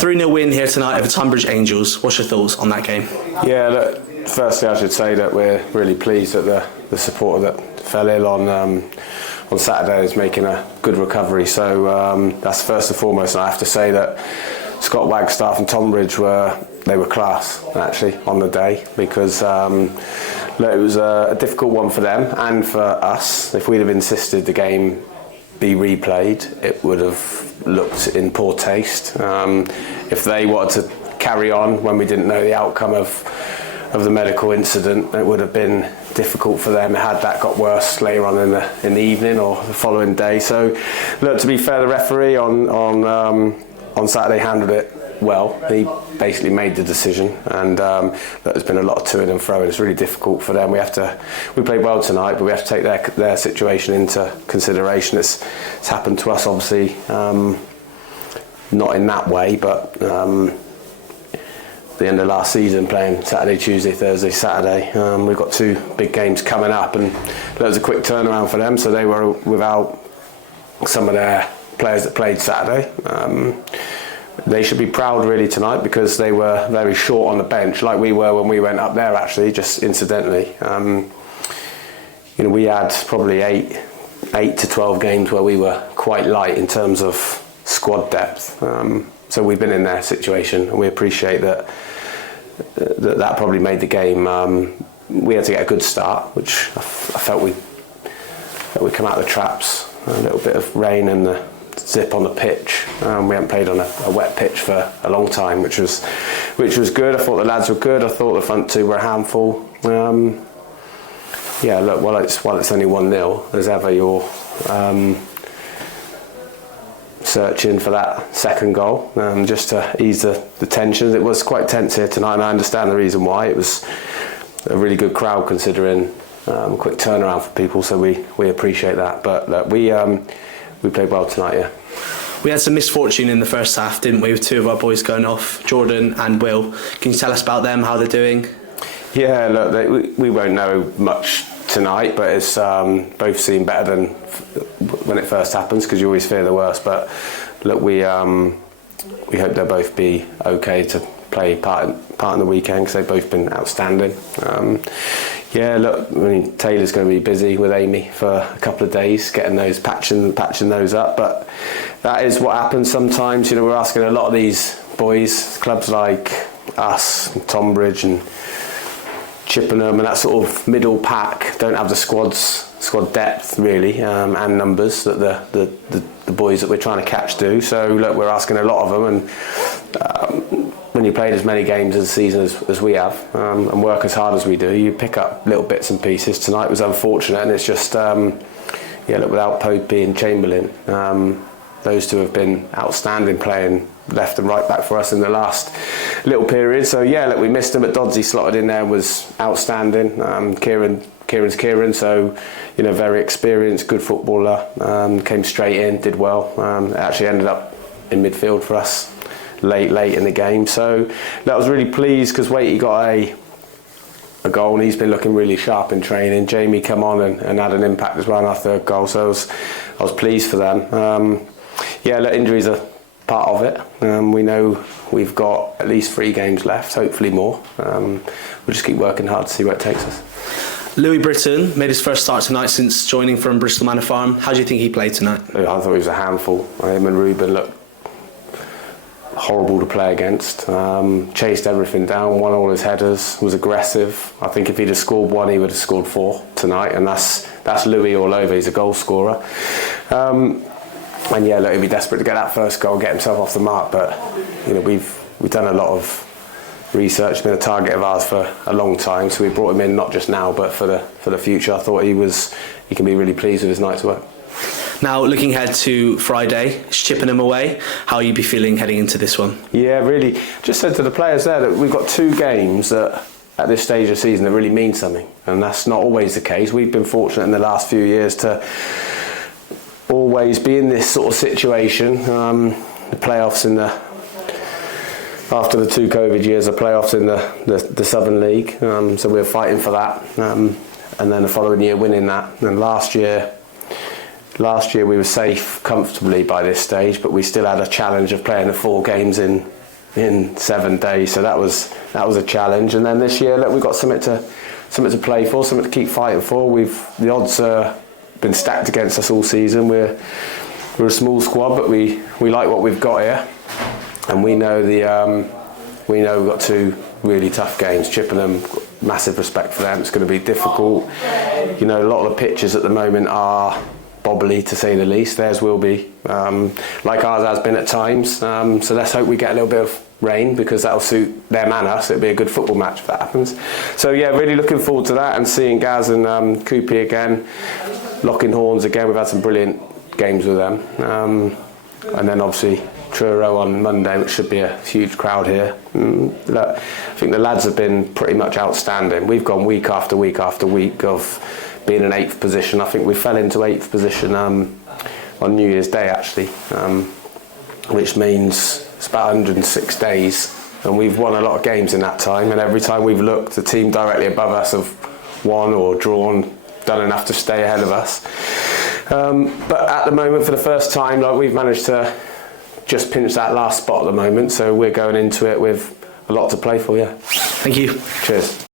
3-0 win here tonight over Tonbridge Angels. What's your thoughts on that game? Yeah, look, firstly I should say that we're really pleased that the supporter that fell ill on Saturday is making a good recovery. So that's first and foremost. And I have to say that Scott Wagstaff and Tonbridge were class actually on the day, because look, it was a difficult one for them and for us. If we'd have insisted the game be replayed, it would have looked in poor taste. If they wanted to carry on when we didn't know the outcome of the medical incident, it would have been difficult for them had that got worse later on in the evening or the following day. So look, to be fair, the referee on Saturday handled it well. He basically made the decision, and there's been a lot of to and fro, and it's really difficult for them. We played well tonight, but we have to take their situation into consideration. It's happened to us, obviously, not in that way, but the end of last season, playing Saturday, Tuesday, Thursday, Saturday, we've got 2 big games coming up, and that was a quick turnaround for them. So they were without some of their players that played Saturday. They should be proud really tonight, because they were very short on the bench, like we were when we went up there, actually, just incidentally. We had probably 8 to 12 games where we were quite light in terms of squad depth. So we've been in their situation, and we appreciate that probably made the game. We had to get a good start, which I felt we come out of the traps. A little bit of rain and the zip on the pitch. We haven't played on a wet pitch for a long time, which was good. I thought the lads were good. I thought the front 2 were a handful. Yeah, look, while it's only 1-0, as ever, you're searching for that second goal, just to ease the tensions. It was quite tense here tonight, and I understand the reason why. It was a really good crowd, considering quick turnaround for people, so we appreciate that. But look, we played well tonight, yeah. We had some misfortune in the first half, didn't we, with 2 of our boys going off, Jordan and Will. Can you tell us about them, how they're doing? Yeah, look, we won't know much tonight, but it's both seem better than when it first happens, because you always fear the worst. But look, we hope they'll both be okay to play part in the weekend, because they've both been outstanding. Yeah, look, I mean, Taylor's going to be busy with Amy for a couple of days, getting those patching those up. But that is what happens sometimes. We're asking a lot of these boys, clubs like us, and Tonbridge and Chippenham, and that sort of middle pack don't have the squad depth really, and numbers that the boys that we're trying to catch do. So look, we're asking a lot of them, and when you played as many games as a season as we have, and work as hard as we do, you pick up little bits and pieces. Tonight was unfortunate, and it's just look, without Popey and Chamberlain, those 2 have been outstanding, playing left and right back for us in the last little period. So yeah, look, we missed them, but Dodsey slotted in there, was outstanding. Kieran's Kieran, so very experienced, good footballer. Came straight in, did well. Actually ended up in midfield for us late in the game. So that was really pleased, because Waity got a goal, and he's been looking really sharp in training. Jamie come on and had an impact as well on our 3rd goal, so I was pleased for them. Yeah, look, injuries are part of it. We know we've got at least 3 games left, hopefully more. We'll just keep working hard to see where it takes us. Louis Britton made his first start tonight since joining from Bristol Manor Farm. How do you think he played tonight? I thought he was a handful. Him and Ruben looked horrible to play against. Chased everything down, won all his headers, was aggressive. I think if he'd have scored 1, he would have scored 4 tonight, and that's Louis all over. He's a goal scorer. And yeah, look, he'd be desperate to get that first goal, get himself off the mark. But we've done a lot of research, been a target of ours for a long time. So we brought him in not just now, but for the future. I thought he can be really pleased with his night's work. Now, looking ahead to Friday, Chippenham away, how will you be feeling heading into this one? Yeah, really. Just said to the players there that we've got 2 games that at this stage of the season that really mean something, and that's not always the case. We've been fortunate in the last few years to always be in this sort of situation. The playoffs after the 2 COVID years, the playoffs in the Southern League, so we're fighting for that, and then the following year winning that. And last year we were safe comfortably by this stage, but we still had a challenge of playing the 4 games in in 7 days, so that was a challenge. And then this year, look, we've got something to play for, something to keep fighting for. The odds been stacked against us all season. We're a small squad, but we like what we've got here, and we know we've got 2 really tough games. Chippenham, massive respect for them. It's going to be difficult. You know, a lot of the pitches at the moment are bobbly, to say the least. Theirs will be, like ours has been at times. So let's hope we get a little bit of rain, because that'll suit them and us. It'll be a good football match if that happens. So yeah, really looking forward to that, and seeing Gaz and Coopy again, locking horns again. We've had some brilliant games with them. And then obviously Truro on Monday, which should be a huge crowd here. Look, I think the lads have been pretty much outstanding. We've gone week after week after week of being in 8th position. I think we fell into 8th position on New Year's Day, actually, which means it's about 106 days, and we've won a lot of games in that time, and every time we've looked, the team directly above us have won or drawn, done enough to stay ahead of us. But at the moment, for the first time, like, we've managed to just pinch that last spot at the moment, so we're going into it with a lot to play for. Yeah. Thank you. Cheers.